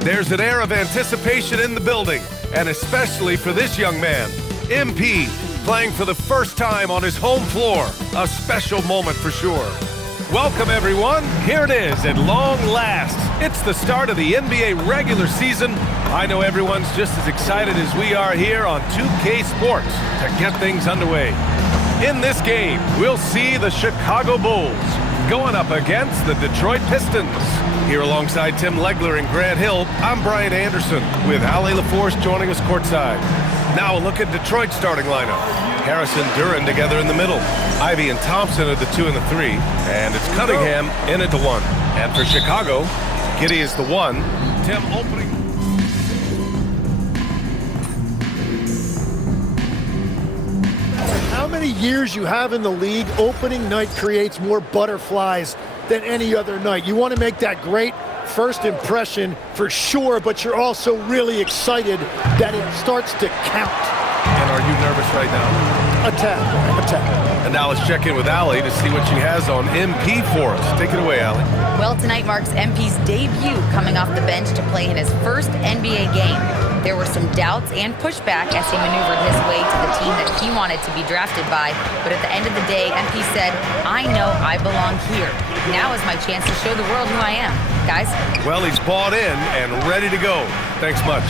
There's an air of anticipation in the building, and especially for this young man, MP, playing for the first time on his home floor. A special moment for sure. Welcome, everyone. Here it is at long last. It's the start of the NBA regular season. I know everyone's just as excited as we are here on 2K Sports to get things underway. In this game, we'll see the Chicago Bulls going up against the Detroit Pistons. Here alongside Tim Legler and Grant Hill, I'm Brian Anderson with Ali LaForce joining us courtside. Now a look at Detroit's starting lineup. Harris and Duran together in the middle. Ivy and Thompson are the 2 and the 3. And it's Cunningham in at the 1. And for Chicago, Giddey is the 1. Tim opening. How many years you have in the league, opening night creates more butterflies than any other night. You want to make that great first impression for sure, but you're also really excited that it starts to count. And are you nervous right now? A tad. And now let's check in with Ali to see what she has on MP for us. Take it away, Ali. Well, tonight marks MP's debut coming off the bench to play in his first NBA game. There were some doubts and pushback as he maneuvered his way to the team that he wanted to be drafted by. But at the end of the day, MP said, I know I belong here. Now is my chance to show the world who I am. Guys? Well, he's bought in and ready to go. Thanks much.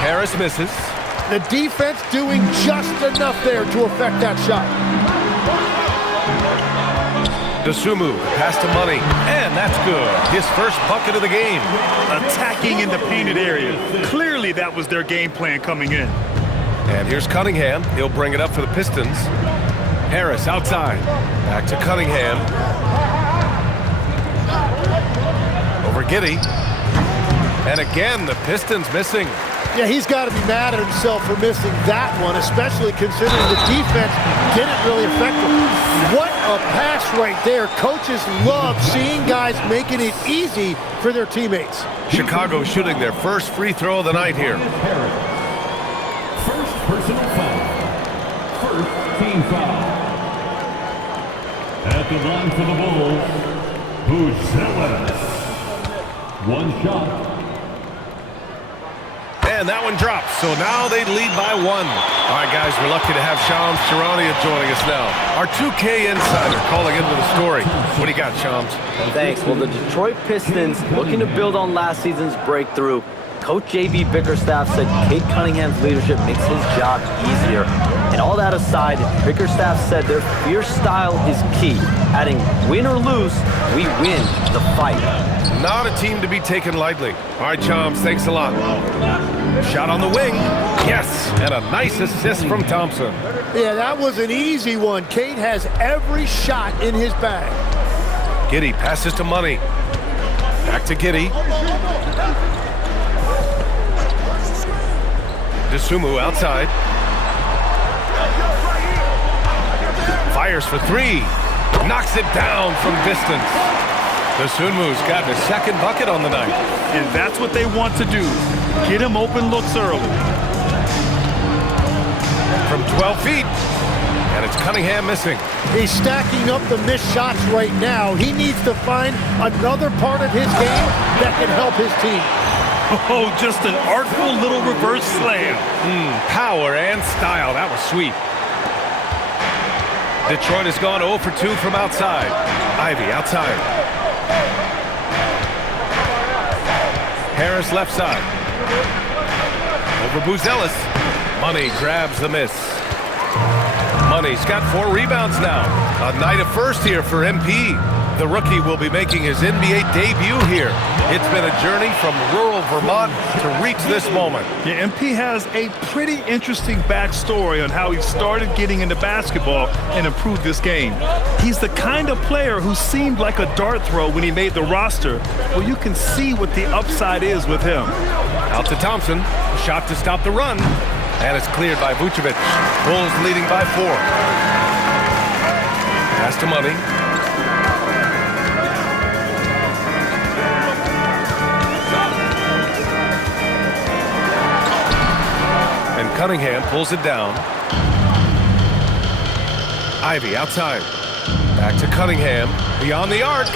Harris misses. The defense doing just enough there to affect that shot. Dosunmu, pass to Money, and that's good. His first bucket of the game. Attacking in the painted area. Clearly that was their game plan coming in. And here's Cunningham. He'll bring it up for the Pistons. Harris outside. Back to Cunningham. Over Giddey. And again, the Pistons missing. Yeah, he's got to be mad at himself for missing that one, especially considering the defense didn't really affect him. What a pass right there. Coaches love seeing guys making it easy for their teammates. Chicago shooting their first free throw of the night here. First personal foul. First team foul. At the line for the Bulls, Buzelis. One shot. And that one drops, so now they lead by 1. All right, guys, we're lucky to have Shams Charania joining us now. Our 2K insider calling into the story. What do you got, Shams? Thanks. Well, the Detroit Pistons looking to build on last season's breakthrough. Coach J.B. Bickerstaff said Cade Cunningham's leadership makes his job easier. And all that aside, Bickerstaff said their fierce style is key, adding win or lose, we win the fight. Not a team to be taken lightly. All right, Chums, thanks a lot. Shot on the wing. Yes, and a nice assist from Thompson. Yeah, that was an easy one. Cade has every shot in his bag. Giddey passes to Money. Back to Giddey. Dosunmu outside. Fires for 3. Knocks it down from distance. Dosunmu's got the second bucket on the night. And that's what they want to do. Get him open looks early. From 12 feet. And it's Cunningham missing. He's stacking up the missed shots right now. He needs to find another part of his game that can help his team. Oh, just an artful little reverse slam. Power and style. That was sweet. Detroit has gone 0 for 2 from outside. Ivy outside. Harris left side. Over Buzelis. Money grabs the miss. Money's got 4 rebounds now. A night of first here for MP. The rookie will be making his NBA debut here. It's been a journey from rural Vermont to reach this moment. Yeah, MP has a pretty interesting backstory on how he started getting into basketball and improved this game. He's the kind of player who seemed like a dart throw when he made the roster. Well, you can see what the upside is with him. Out to Thompson. A shot to stop the run. And it's cleared by Vucevic. Bulls leading by 4. Pass to Money. Cunningham pulls it down. Ivy outside. Back to Cunningham. Beyond the arc.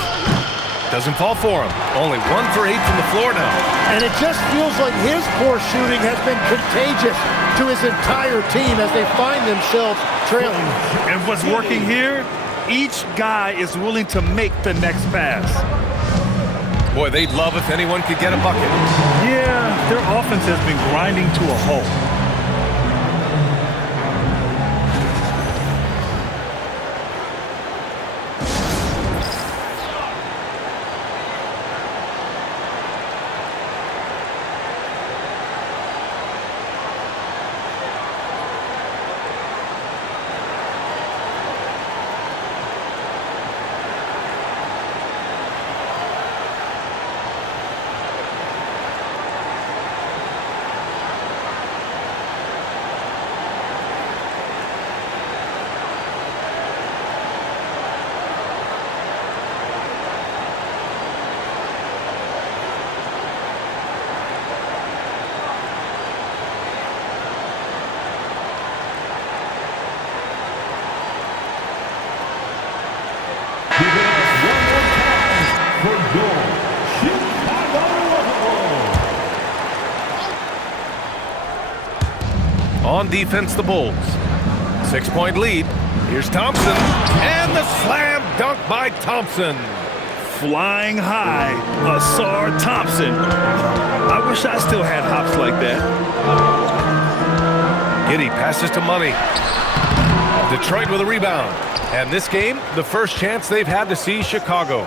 Doesn't fall for him. Only 1 for 8 from the floor now. And it just feels like his poor shooting has been contagious to his entire team as they find themselves trailing. And what's working here? Each guy is willing to make the next pass. Boy, they'd love if anyone could get a bucket. Yeah, their offense has been grinding to a halt. On defense, the Bulls. 6-point lead. Here's Thompson. And the slam dunk by Thompson. Flying high, Asar Thompson. I wish I still had hops like that. Giddey passes to Money. Detroit with a rebound. And this game, the first chance they've had to see Chicago.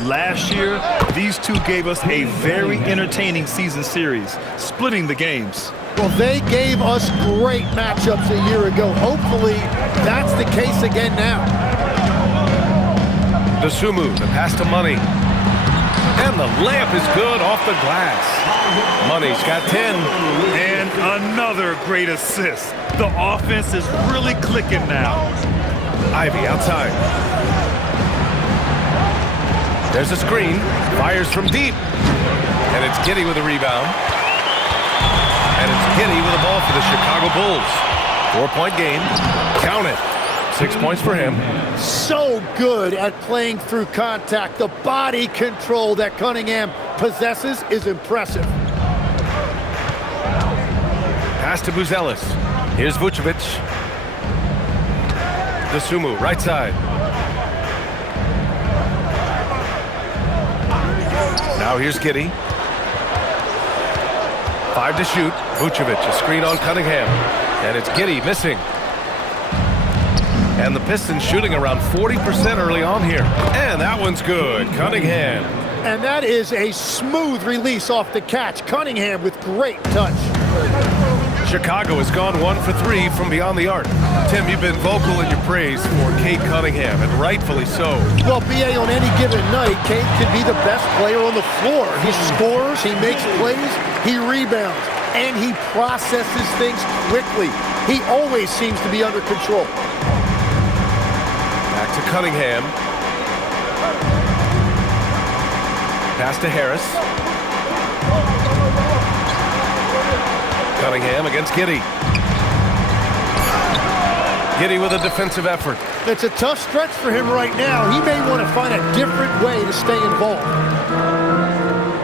Last year, these two gave us a very entertaining season series, splitting the games. Well, they gave us great matchups a year ago. Hopefully, that's the case again now. Dosunmu, the pass to Money. And the layup is good off the glass. Money's got 10. And another great assist. The offense is really clicking now. Ivy outside. There's a screen. Fires from deep. And it's Giddey with a rebound. And it's Giddey with the ball for the Chicago Bulls. 4-point game. Count it. 6 points for him. So good at playing through contact. The body control that Cunningham possesses is impressive. Pass to Buzelis. Here's Vucevic. Dosunmu, right side. Now here's Giddey. 5 to shoot. Vucevic, a screen on Cunningham. And it's Giddey missing. And the Pistons shooting around 40% early on here. And that one's good. Cunningham. And that is a smooth release off the catch. Cunningham with great touch. Chicago has gone 1 for 3 from beyond the arc. Tim, you've been vocal in your praise for Cade Cunningham, and rightfully so. Well, B.A., on any given night, Cade could be the best player on the floor. He scores, he makes plays, he rebounds, and he processes things quickly. He always seems to be under control. Back to Cunningham. Pass to Harris. Cunningham against Giddey. Giddey with a defensive effort. It's a tough stretch for him right now. He may want to find a different way to stay involved.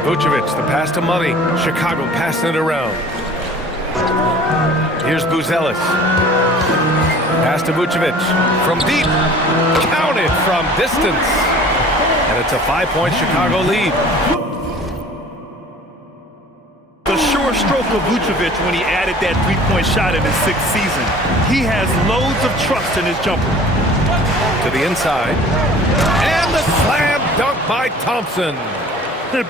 Vucevic, the pass to Money. Chicago passing it around. Here's Buzelis. Pass to Vucevic. From deep. Counted from distance. And it's a 5-point Chicago lead. The sure stroke of Vucevic when he added that three-point shot in his 6th season. He has loads of trust in his jumper. To the inside. And the slam dunk by Thompson.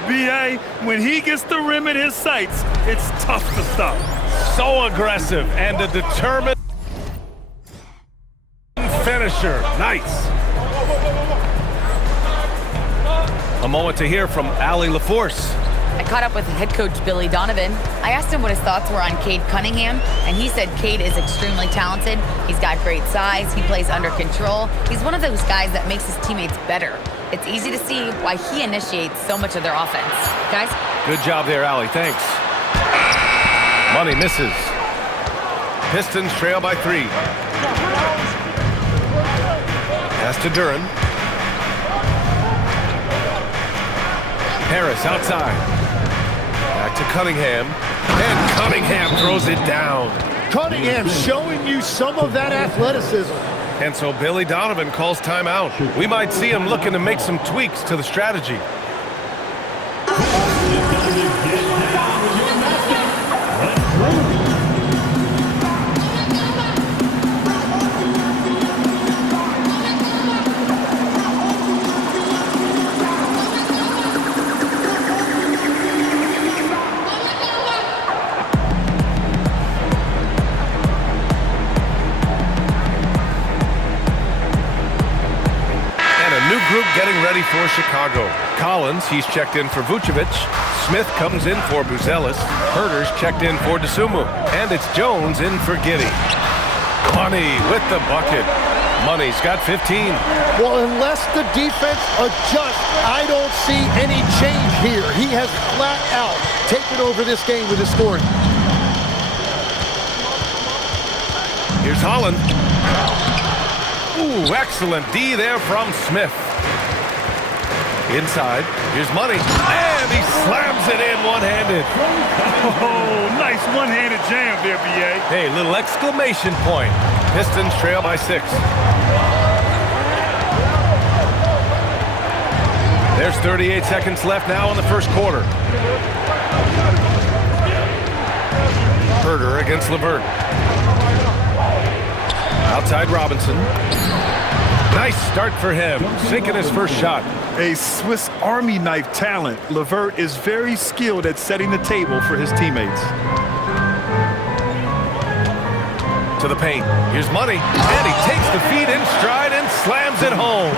B.A., when he gets the rim in his sights, it's tough to stop. So aggressive and a determined finisher. Nice. A moment to hear from Allie LaForce. I caught up with head coach Billy Donovan. I asked him what his thoughts were on Cade Cunningham, and he said Cade is extremely talented. He's got great size. He plays under control. He's one of those guys that makes his teammates better. It's easy to see why he initiates so much of their offense. Guys? Good job there, Allie. Thanks. Money misses. Pistons trail by 3. Pass to Duren. Harris outside. Back to Cunningham. And Cunningham throws it down. Cunningham showing you some of that athleticism. And so Billy Donovan calls timeout. We might see him looking to make some tweaks to the strategy. Getting ready for Chicago. Collins, he's checked in for Vucevic. Smith comes in for Buzelis. Herter's checked in for DeSumo. And it's Jones in for Giddey. Money with the bucket. Money's got 15. Well, unless the defense adjusts, I don't see any change here. He has flat out taken over this game with his scoring. Here's Holland. Ooh, excellent D there from Smith. Inside, here's Money, and he slams it in one-handed. Oh, nice one-handed jam there, B.A. Hey, little exclamation point. Pistons trail by 6. There's 38 seconds left now in the first quarter. Herter against LeVert. Outside Robinson. Nice start for him, sinking his first shot. A Swiss Army knife talent, LeVert is very skilled at setting the table for his teammates. To the paint. Here's Money, and he takes the feed in stride and slams it home.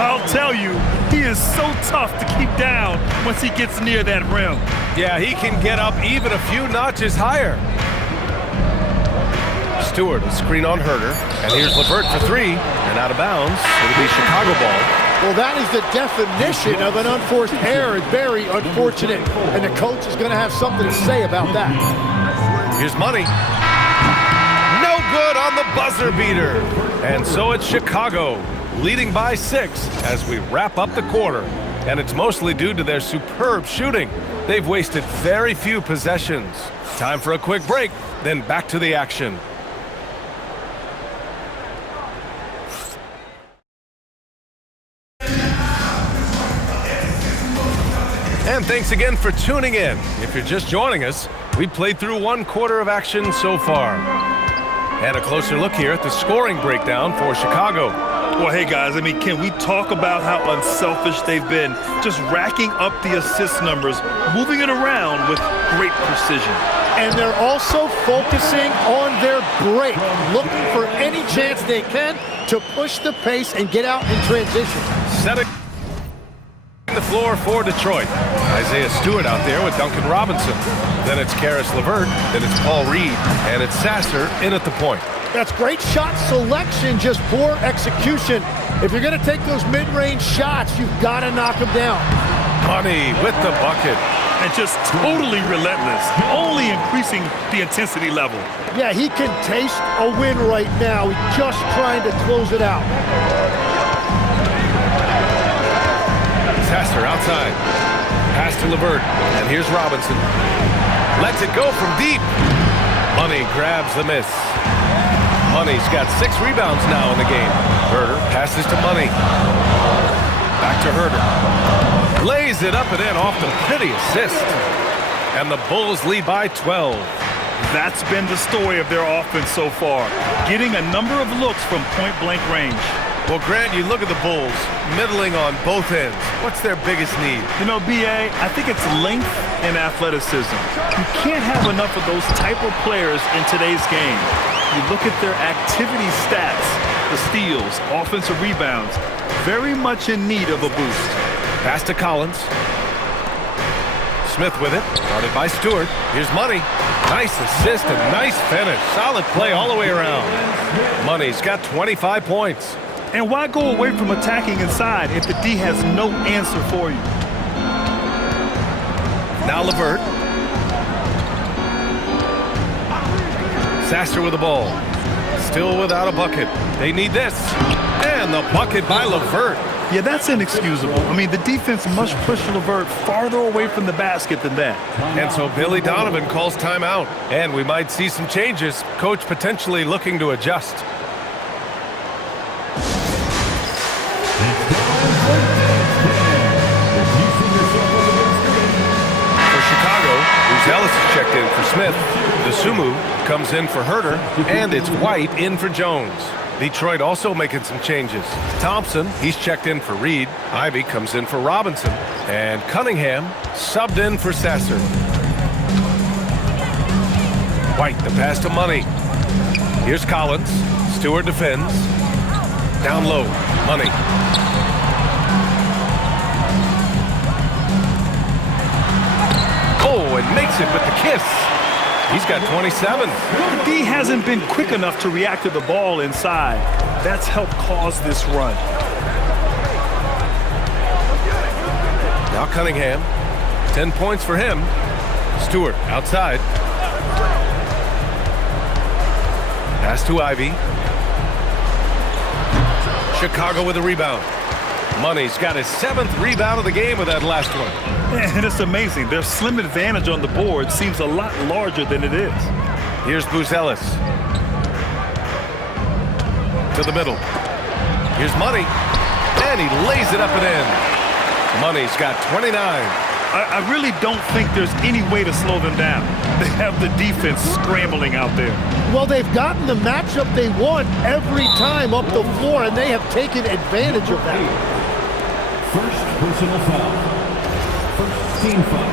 I'll tell you, he is so tough to keep down once he gets near that rim. Yeah, he can get up even a few notches higher. Stewart, a screen on Herter, and here's LeVert for 3, and out of bounds. It'll be Chicago ball. Well, that is the definition of an unforced error. It's very unfortunate, and the coach is going to have something to say about that. Here's Money. No good on the buzzer beater. And so it's Chicago, leading by 6 as we wrap up the quarter. And it's mostly due to their superb shooting. They've wasted very few possessions. Time for a quick break, then back to the action. And thanks again for tuning in. If you're just joining us, we played through 1 quarter of action so far. And a closer look here at the scoring breakdown for Chicago. Well, hey, guys, I mean, can we talk about how unselfish they've been? Just racking up the assist numbers, moving it around with great precision. And they're also focusing on their break, looking for any chance they can to push the pace and get out in transition. Setting the floor for Detroit. Isaiah Stewart out there with Duncan Robinson. Then it's Karis LeVert. Then it's Paul Reed. And it's Sasser in at the point. That's great shot selection, just poor execution. If you're going to take those mid-range shots, you've got to knock them down. Money with the bucket. And just totally relentless, only increasing the intensity level. Yeah, he can taste a win right now. He's just trying to close it out. Sasser outside. Pass to LeVert. And here's Robinson. Lets it go from deep. Money grabs the miss. Money's got 6 rebounds now in the game. Herter passes to Money. Back to Herter. Lays it up and in off the pretty assist. And the Bulls lead by 12. That's been the story of their offense so far, getting a number of looks from point-blank range. Well, Grant, you look at the Bulls, middling on both ends. What's their biggest need? You know, B.A., I think it's length and athleticism. You can't have enough of those type of players in today's game. You look at their activity stats, the steals, offensive rebounds, very much in need of a boost. Pass to Collins. Smith with it, guarded by Stewart. Here's Money. Nice assist and nice finish. Solid play all the way around. Money's got 25 points. And why go away from attacking inside if the D has no answer for you? Now LeVert. Sasser with the ball. Still without a bucket. They need this. And the bucket by LeVert. Yeah, that's inexcusable. I mean, the defense must push LeVert farther away from the basket than that. And so Billy Donovan calls timeout. And we might see some changes. Coach potentially looking to adjust. For Chicago, Ellis is checked in for Smith. DeSumo comes in for Herter. And it's White in for Jones. Detroit also making some changes. Thompson, he's checked in for Reed. Ivy comes in for Robinson. And Cunningham subbed in for Sasser. White, the pass to Money. Here's Collins. Stewart defends. Down low, Money. Oh, and makes it with the kiss. He's got 27. The D hasn't been quick enough to react to the ball inside. That's helped cause this run. Now Cunningham. 10 points for him. Stewart outside. Pass to Ivy. Chicago with a rebound. Money's got his 7th rebound of the game with that last one. And it's amazing. Their slim advantage on the board seems a lot larger than it is. Here's Buzelis. To the middle. Here's Money. And he lays it up and in. Money's got 29. I really don't think there's any way to slow them down. They have the defense scrambling out there. Well, they've gotten the matchup they want every time up the floor, and they have taken advantage of that. First personal foul. First team foul.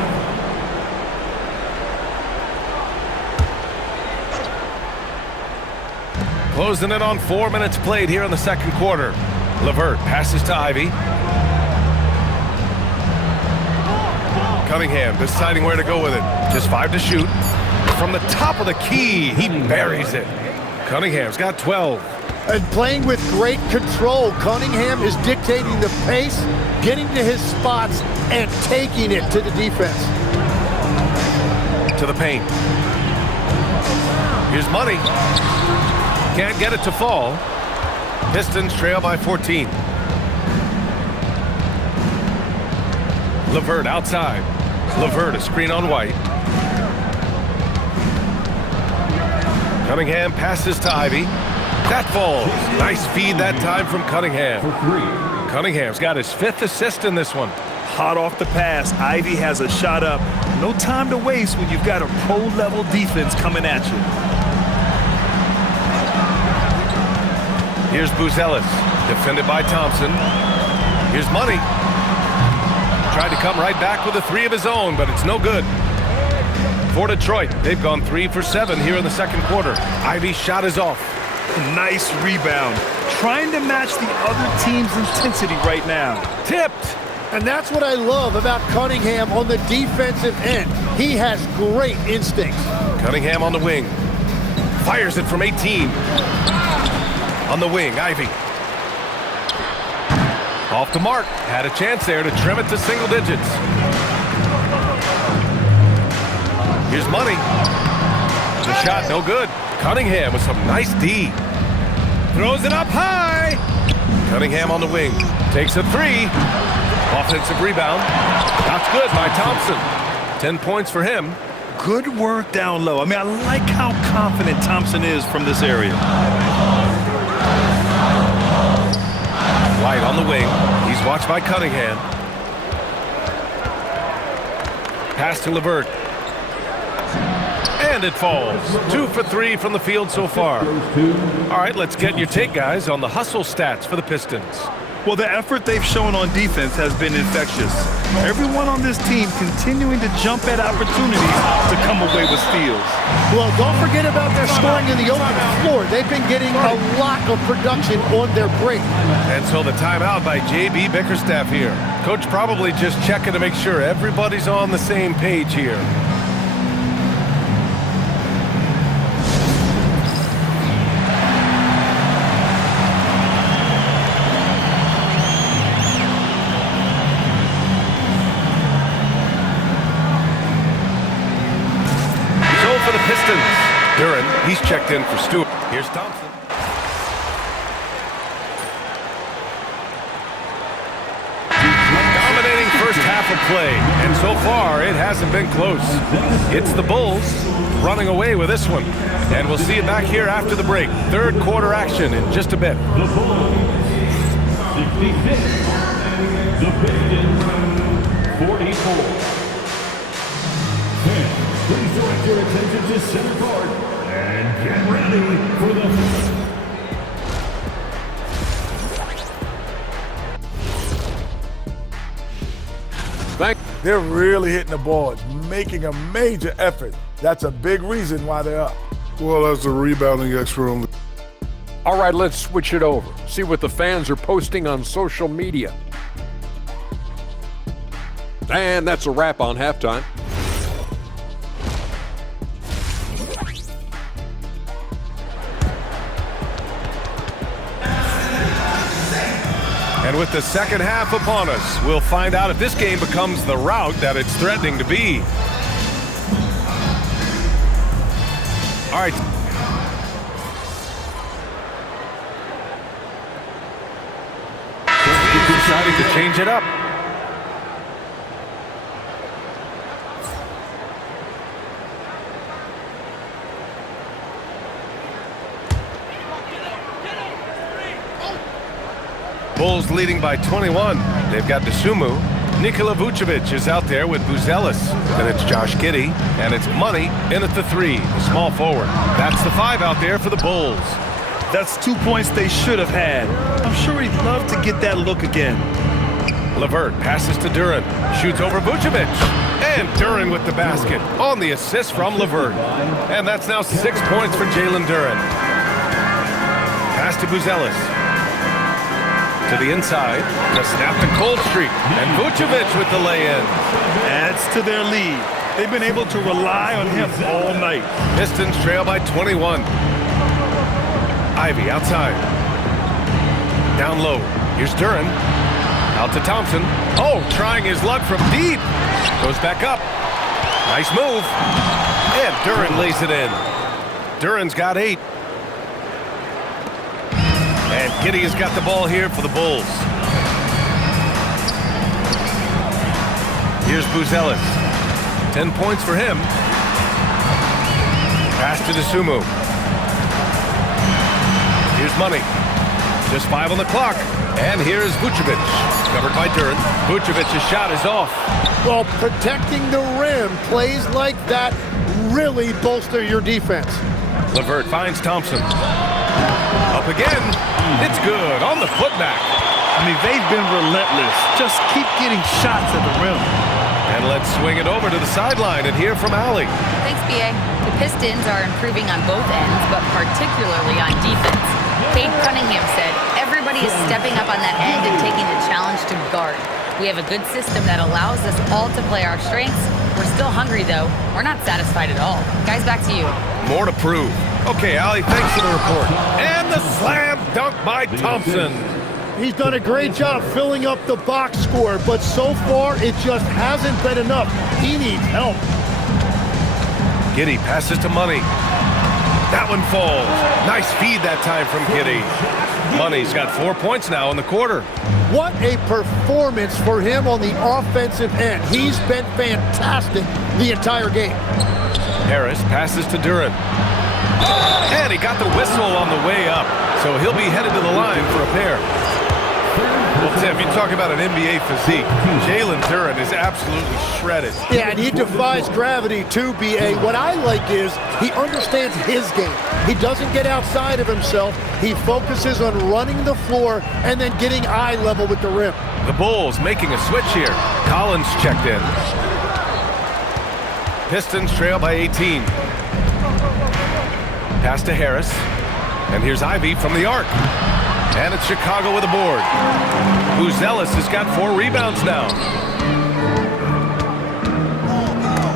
Closing in on 4 minutes played here in the second quarter. LeVert passes to Ivy. Cunningham deciding where to go with it. Just 5 to shoot. From the top of the key, he buries it. Cunningham's got 12. And playing with great control, Cunningham is dictating the pace, getting to his spots, and taking it to the defense. To the paint. Here's Money. Can't get it to fall. Pistons trail by 14. LeVert outside. LeVert a screen on White. Cunningham passes to Ivy. That falls. Nice feed that time from Cunningham. Cunningham's got his 5th assist in this one. Hot off the pass, Ivy has a shot up. No time to waste when you've got a pro-level defense coming at you. Here's Buzelis, defended by Thompson. Here's Money. Tried to come right back with a 3 of his own, but it's no good. For Detroit, they've gone 3 for 7 here in the second quarter. Ivy's shot is off. Nice rebound. Trying to match the other team's intensity right now. Tipped. And that's what I love about Cunningham on the defensive end. He has great instincts. Cunningham on the wing. Fires it from 18. On the wing, Ivy. Off the mark. Had a chance there to trim it to single digits. Here's Money. The shot no good. Cunningham with some nice D. Throws it up high. Cunningham on the wing. Takes a 3. Offensive rebound. That's good by Thompson. 10 points for him. Good work down low. I mean, I like how confident Thompson is from this area. White on the wing. He's watched by Cunningham. Pass to LeVert. And it falls. 2 for 3 from the field so far. All right, let's get your take, guys, on the hustle stats for the Pistons. Well, the effort they've shown on defense has been infectious. Everyone on this team continuing to jump at opportunities to come away with steals. Well, don't forget about their scoring in the open floor. They've been getting a lot of production on their break. And so the timeout by J.B. Bickerstaff here. Coach probably just checking to make sure everybody's on the same page here. For the Pistons, Duran, he's checked in for Stewart. Here's Thompson. of play, and so far it hasn't been close. It's the Bulls running away with this one, and we'll see it back here after the break. Third quarter action in just a bit. The Bulls, 66. The Pistons, 44. Fans, please direct your attention to center court and get ready for the... They're really hitting the boards, making a major effort. That's a big reason why they're up. Well, as the rebounding expert on the... All right, let's switch it over. See what the fans are posting on social media. And that's a wrap on halftime. And with the second half upon us, we'll find out if this game becomes the rout that it's threatening to be. All right. Deciding to change it up. Bulls leading by 21. They've got Desumu. Nikola Vucevic is out there with Buzelis. Then it's Josh Giddey, and it's Money in at the 3, the small forward. That's the 5 out there for the Bulls. That's 2 points they should have had. I'm sure he'd love to get that look again. LeVert passes to Duren. Shoots over Vucevic. And Duren with the basket on the assist from LeVert. And that's now 6 points for Jalen Duren. Pass to Buzelis. To the inside, to snap the cold streak, and Vucevic with the lay-in. Adds to their lead. They've been able to rely on him all night. Pistons trail by 21. Ivy outside. Down low. Here's Duren. Out to Thompson. Oh, trying his luck from deep. Goes back up. Nice move. And Duren lays it in. Duren's got 8. And Giddey has got the ball here for the Bulls. Here's Buzelis. 10 points for him. Pass to Desumu. Here's Money. Just 5 on the clock. And here's Vucevic. Covered by Duren. Vucevic's shot is off. Well, protecting the rim, plays like that really bolster your defense. LeVert finds Thompson. Up again. It's good on the putback. I mean, they've been relentless. Just keep getting shots at the rim. And let's swing it over to the sideline and hear from Allie. Thanks, B.A. The Pistons are improving on both ends, but particularly on defense. Cade Cunningham said, everybody is stepping up on that end and taking the challenge to guard. We have a good system that allows us all to play our strengths. We're still hungry, though. We're not satisfied at all. Guys, back to you. More to prove. Okay, Allie, thanks for the report. And the slam dunk by Thompson. He's done a great job filling up the box score, but so far it just hasn't been enough. He needs help. Giddey passes to Money. That one falls. Nice feed that time from Giddey. Money's got 4 points now in the quarter. What a performance for him on the offensive end. He's been fantastic the entire game. Harris passes to Duren. And he got the whistle on the way up, so he'll be headed to the line for a pair. Well, Tim, you talk about an NBA physique. Jalen Duren is absolutely shredded. Yeah, and he defies gravity too, B.A. What I like is he understands his game. He doesn't get outside of himself. He focuses on running the floor and then getting eye level with the rim. The Bulls making a switch here. Collins checked in. Pistons trail by 18. Pass to Harris. And here's Ivy from the arc. And it's Chicago with a board. Buzelis has got 4 rebounds now.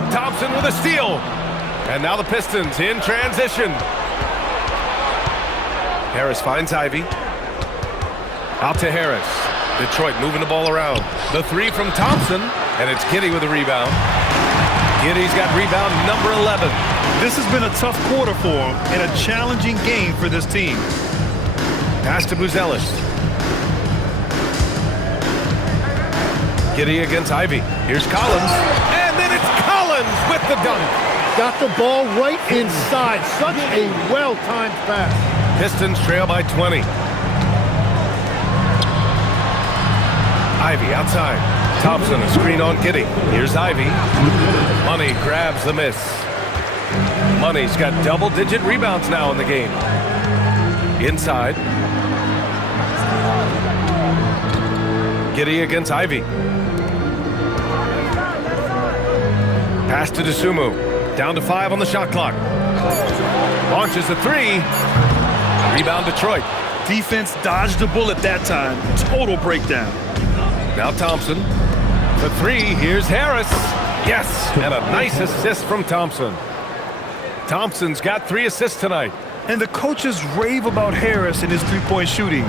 Thompson with a steal. And now the Pistons in transition. Harris finds Ivy. Out to Harris. Detroit moving the ball around. The 3 from Thompson. And it's Giddey with a rebound. Giddey's got rebound number 11. This has been a tough quarter for him and a challenging game for this team. Pass to Buzelis. Giddy against Ivy. Here's Collins. And then it's Collins with the dunk. Got the ball right inside. Such a well-timed pass. Pistons trail by 20. Ivy outside. Thompson, a screen on Giddy. Here's Ivy. Money grabs the miss. Money's got double-digit rebounds now in the game. Inside. Giddy against Ivy. Pass to DeSumo. Down to 5 on the shot clock. Launches a 3. Rebound Detroit. Defense dodged the bullet that time. Total breakdown. Now Thompson. For 3, here's Harris. Yes, and a nice assist from Thompson. Thompson's got 3 assists tonight. And the coaches rave about Harris and his three-point shooting.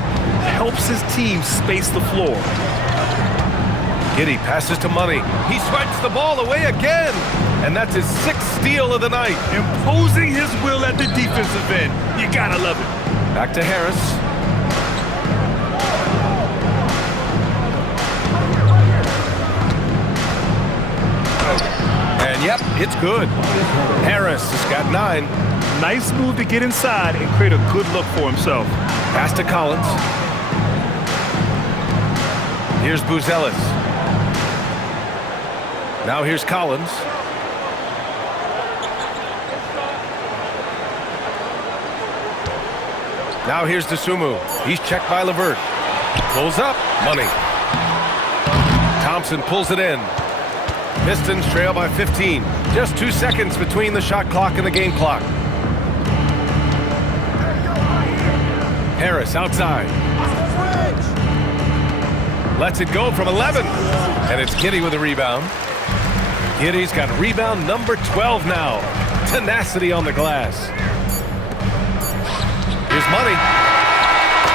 Helps his team space the floor. Giddy passes to Money. He swipes the ball away again. And that's his 6th steal of the night. Imposing his will at the defensive end. You gotta love it. Back to Harris. And yep, it's good. Harris has got 9. Nice move to get inside and create a good look for himself. Pass to Collins. Here's Buzelis. Now here's Collins. Now here's DeSumo. He's checked by LeVert. Pulls up. Money. Thompson pulls it in. Pistons trail by 15. Just 2 seconds between the shot clock and the game clock. Harris outside. Lets it go from 11. And it's Giddy with a rebound. Giddy's got rebound number 12 now. Tenacity on the glass. Here's Money.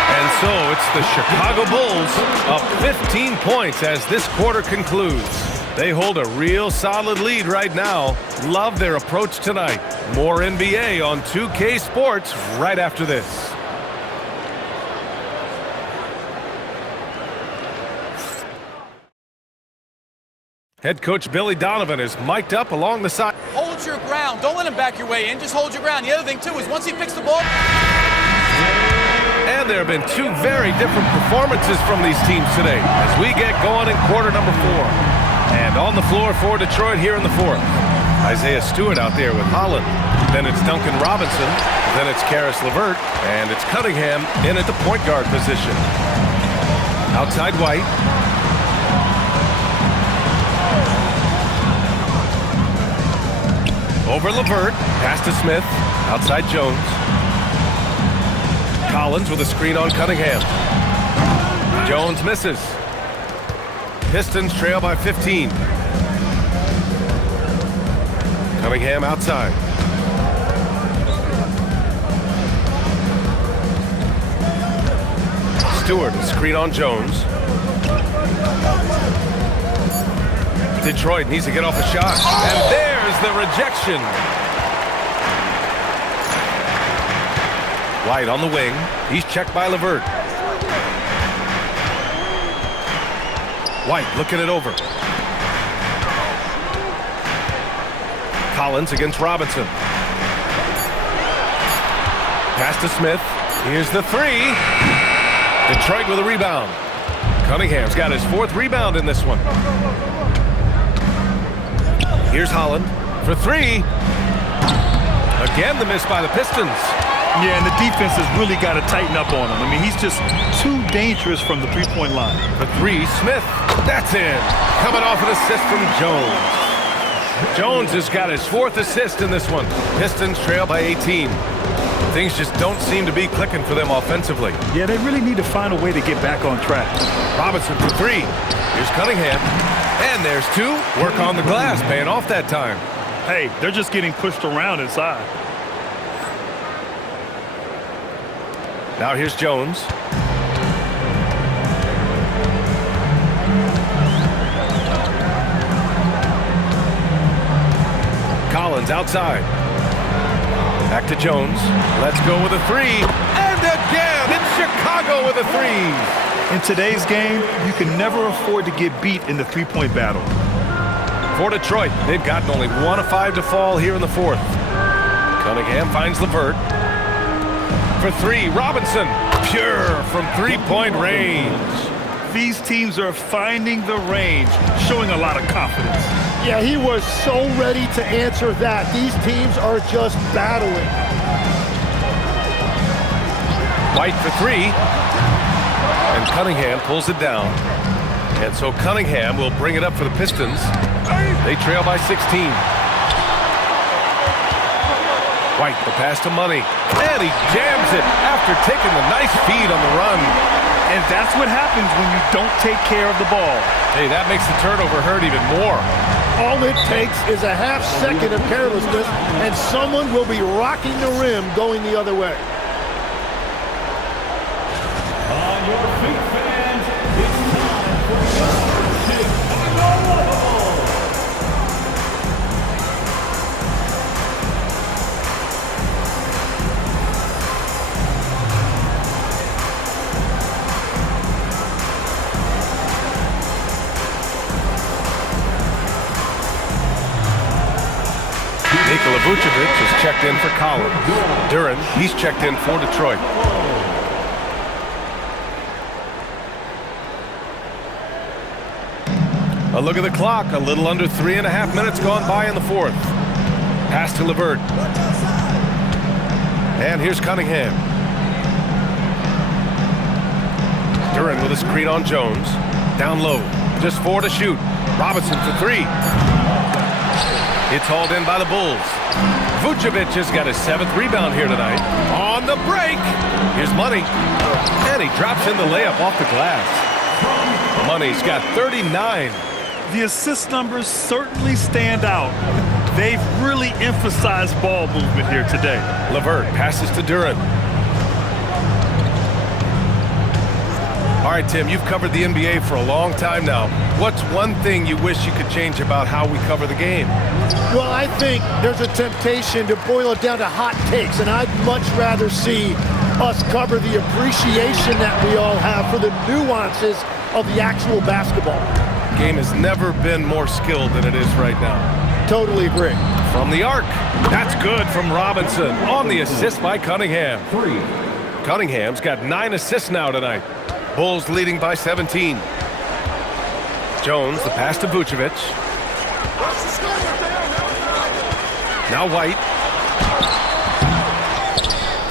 And so it's the Chicago Bulls up 15 points as this quarter concludes. They hold a real solid lead right now. Love their approach tonight. More NBA on 2K Sports right after this. Head coach Billy Donovan is mic'd up along the side. Hold your ground. Don't let him back your way in. Just hold your ground. The other thing, too, is once he picks the ball... And there have been 2 very different performances from these teams today as we get going in quarter number 4. And on the floor for Detroit here in the 4th. Isaiah Stewart out there with Holland. Then it's Duncan Robinson. Then it's Karis LeVert. And it's Cunningham in at the point guard position. Outside White. Over LeVert. Pass to Smith. Outside Jones. Collins with a screen on Cunningham. Jones misses. Pistons trail by 15. Cunningham outside. Stewart, screen on Jones. Detroit needs to get off a shot. And there's the rejection. White on the wing. He's checked by LeVert. White looking it over. Collins against Robinson. Pass to Smith. Here's the 3. Detroit with a rebound. Cunningham's got his 4th rebound in this one. Here's Holland for 3. Again, the miss by the Pistons. Yeah, and the defense has really got to tighten up on him. I mean, he's just too dangerous from the three-point line. For 3, Smith. That's in. Coming off an assist from Jones. Jones has got his 4th assist in this one. Pistons trail by 18. Things just don't seem to be clicking for them offensively. Yeah, they really need to find a way to get back on track. Robinson for 3. Here's Cunningham. And there's 2. Work on the glass, paying off that time. Hey, they're just getting pushed around inside. Now here's Jones. Collins outside. Back to Jones. Let's go with a 3. And again, it's Chicago with a 3. In today's game, you can never afford to get beat in the three-point battle. For Detroit, they've gotten only 1 of 5 to fall here in the fourth. Cunningham finds LeVert. For 3, Robinson. Pure from three-point range. These teams are finding the range, showing a lot of confidence. Yeah, he was so ready to answer that. These teams are just battling. White for 3. And Cunningham pulls it down. And so Cunningham will bring it up for the Pistons. They trail by 16. White, the pass to Money. And he jams it after taking the nice feed on the run. And that's what happens when you don't take care of the ball. Hey, that makes the turnover hurt even more. All it takes is a half second of carelessness, and someone will be rocking the rim going the other way. On your feet, fans, it's time for Championship. Nikola Vucevic is checked in for Collins. Duren, he's checked in for Detroit. A look at the clock. A little under 3.5 minutes gone by in the fourth. Pass to LeVert. And here's Cunningham. Duren with a screen on Jones. Down low. Just 4 to shoot. Robinson for 3. It's hauled in by the Bulls. Vucevic has got his 7th rebound here tonight. On the break. Here's Money. And he drops in the layup off the glass. Money's got 39. The assist numbers certainly stand out. They've really emphasized ball movement here today. LeVert passes to Duren. All right, Tim, you've covered the NBA for a long time now. What's one thing you wish you could change about how we cover the game? Well, I think there's a temptation to boil it down to hot takes, and I'd much rather see us cover the appreciation that we all have for the nuances of the actual basketball. The game has never been more skilled than it is right now. Totally agree. From the arc, that's good from Robinson on the assist by Cunningham. Cunningham's got 9 assists now tonight. Bulls leading by 17. Jones, the pass to Vucevic. Now White.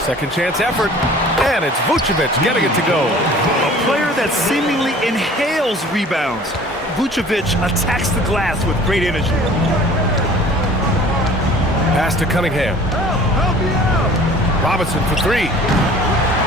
Second chance effort. And it's Vucevic getting it to go. A player that seemingly inhales rebounds. Vucevic attacks the glass with great energy. Pass to Cunningham. Robinson for 3.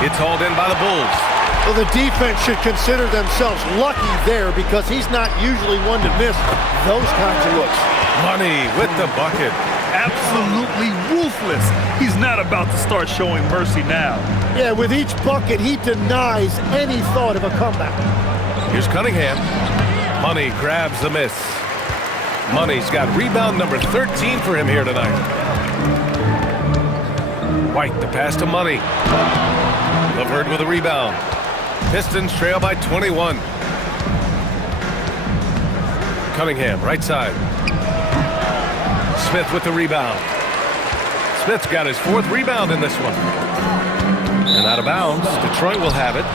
It's hauled in by the Bulls. Well, the defense should consider themselves lucky there because he's not usually one to miss those kinds of looks. Money with the bucket. Absolutely ruthless. He's not about to start showing mercy now. Yeah, with each bucket, he denies any thought of a comeback. Here's Cunningham. Money grabs the miss. Money's got rebound number 13 for him here tonight. White, the pass to Money. LeVert with a rebound. Pistons trail by 21. Cunningham, right side. Smith with the rebound. Smith's got his 4th rebound in this one. And out of bounds, Detroit will have it.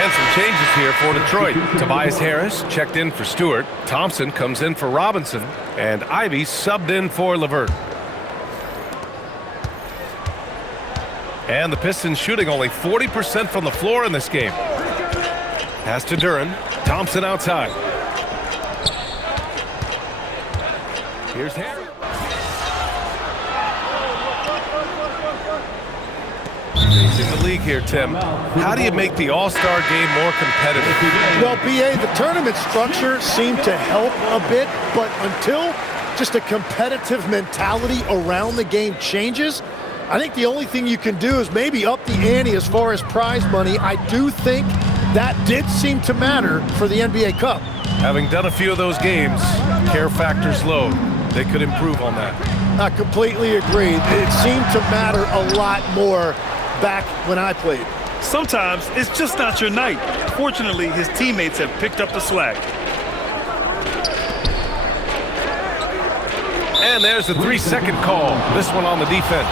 And some changes here for Detroit. Tobias Harris checked in for Stewart. Thompson comes in for Robinson. And Ivy subbed in for LeVert. And the Pistons shooting only 40% from the floor in this game. Pass to Duren. Thompson outside. Here's Harris. In the league here, Tim. How do you make the All-Star game more competitive? Well, BA, the tournament structure seemed to help a bit, but until just a competitive mentality around the game changes, I think the only thing you can do is maybe up the ante as far as prize money. I do think that did seem to matter for the NBA Cup. Having done a few of those games, care factor's low. They could improve on that. I completely agree. It seemed to matter a lot more back when I played. Sometimes it's just not your night. Fortunately, his teammates have picked up the slack. And there's a 3-second call. This one on the defense.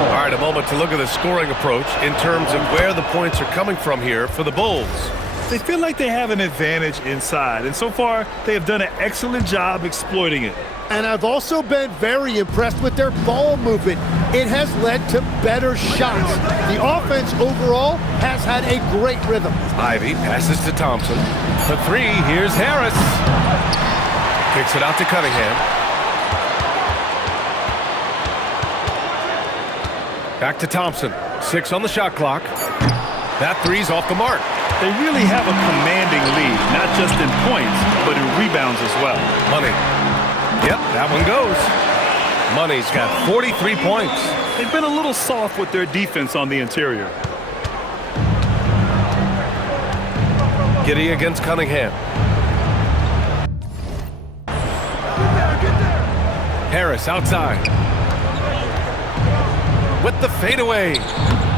All right, a moment to look at the scoring approach in terms of where the points are coming from here for the Bulls. They feel like they have an advantage inside, and so far they have done an excellent job exploiting it. And I've also been very impressed with their ball movement. It has led to better shots. The offense overall has had a great rhythm. Ivy passes to Thompson. The three, here's Harris. Kicks it out to Cunningham. Back to Thompson. 6 on the shot clock. That three's off the mark. They really have a commanding lead, not just in points, but in rebounds as well. Money. Yep, that one goes. Money's got 43 points. They've been a little soft with their defense on the interior. Giddey against Cunningham. Harris outside. With the fadeaway.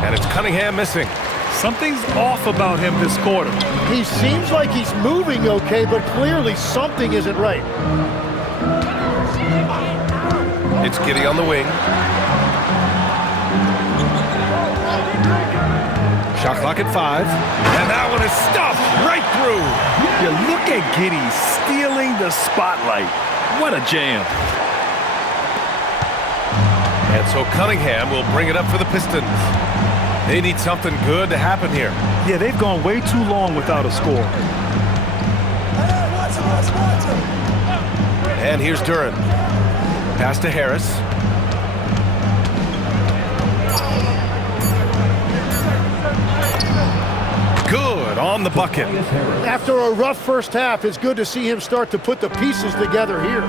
And it's Cunningham missing. Something's off about him this quarter. He seems like he's moving okay, but clearly something isn't right. It's Giddey on the wing. Shot clock at 5. And that one is stuffed right through. You look at Giddey stealing the spotlight. What a jam. And so Cunningham will bring it up for the Pistons. They need something good to happen here. Yeah, they've gone way too long without a score. And here's Duran. Pass to Harris. Good on the bucket. After a rough first half, it's good to see him start to put the pieces together here.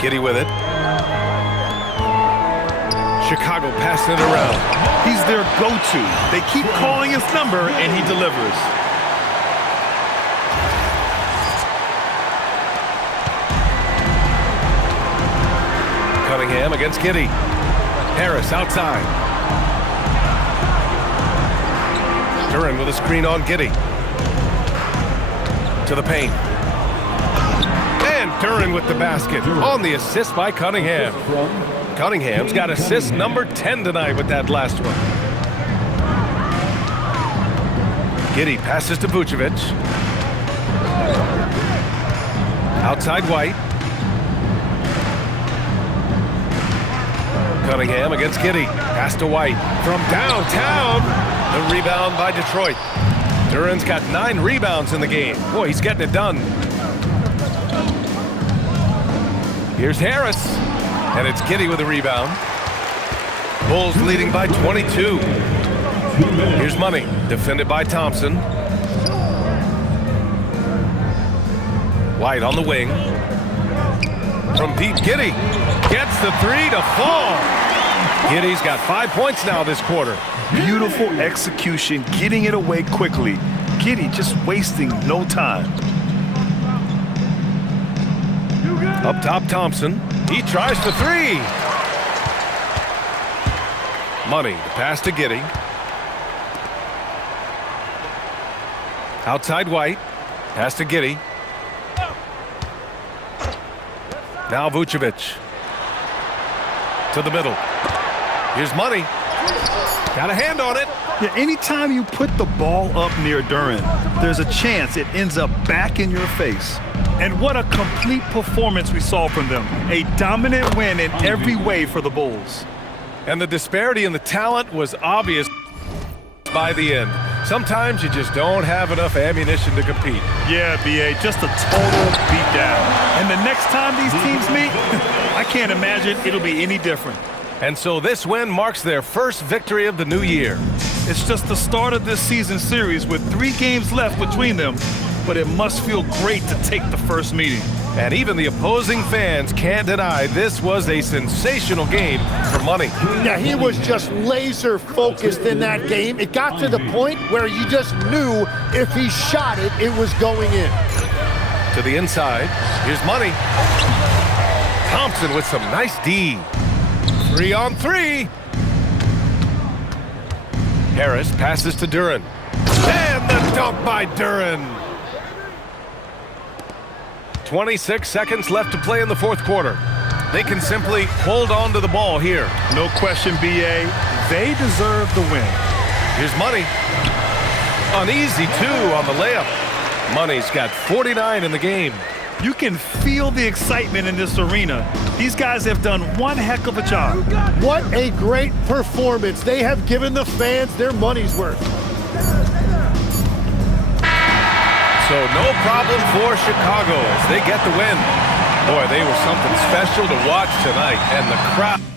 Giddey with it. Chicago passing it around. He's their go-to. They keep calling his number, and he delivers. Cunningham against Giddey. Harris outside. Duran with a screen on Giddey. To the paint. And Duran with the basket. On the assist by Cunningham. Cunningham's got assist number 10 tonight with that last one. Giddey passes to Vucevic. Outside White. Cunningham against Giddey. Pass to White. From downtown. The rebound by Detroit. Duran's got 9 rebounds in the game. Boy, he's getting it done. Here's Harris. And it's Giddey with a rebound. Bulls leading by 22. Here's Money, defended by Thompson. White on the wing. From deep, Giddey gets the 3 to fall. Giddey's got 5 points now this quarter. Beautiful execution, getting it away quickly. Giddey just wasting no time. Up top, Thompson. He tries for 3. Money, the pass to Giddey. Outside White. Pass to Giddey. Now Vucevic. To the middle. Here's Money. Got a hand on it. Yeah, anytime you put the ball up near Duran, there's a chance it ends up back in your face. And what a complete performance we saw from them. A dominant win in every way for the Bulls. And the disparity in the talent was obvious by the end. Sometimes you just don't have enough ammunition to compete. Yeah, B.A., just a total beatdown. And the next time these teams meet, I can't imagine it'll be any different. And so this win marks their first victory of the new year. It's just the start of this season series with 3 games left between them, but it must feel great to take the first meeting. And even the opposing fans can't deny this was a sensational game for Money. Yeah, he was just laser focused in that game. It got to the point where you just knew if he shot it, it was going in. To the inside, here's Money. Thompson with some nice D. 3 on 3. Harris passes to Duran. And the dunk by Duran. 26 seconds left to play in the fourth quarter. They can simply hold on to the ball here. No question, B.A. They deserve the win. Here's Money. An easy 2 on the layup. Money's got 49 in the game. You can feel the excitement in this arena. These guys have done one heck of a job. What a great performance. They have given the fans their money's worth. So no problem for Chicago as they get the win. Boy, they were something special to watch tonight, and the crowd...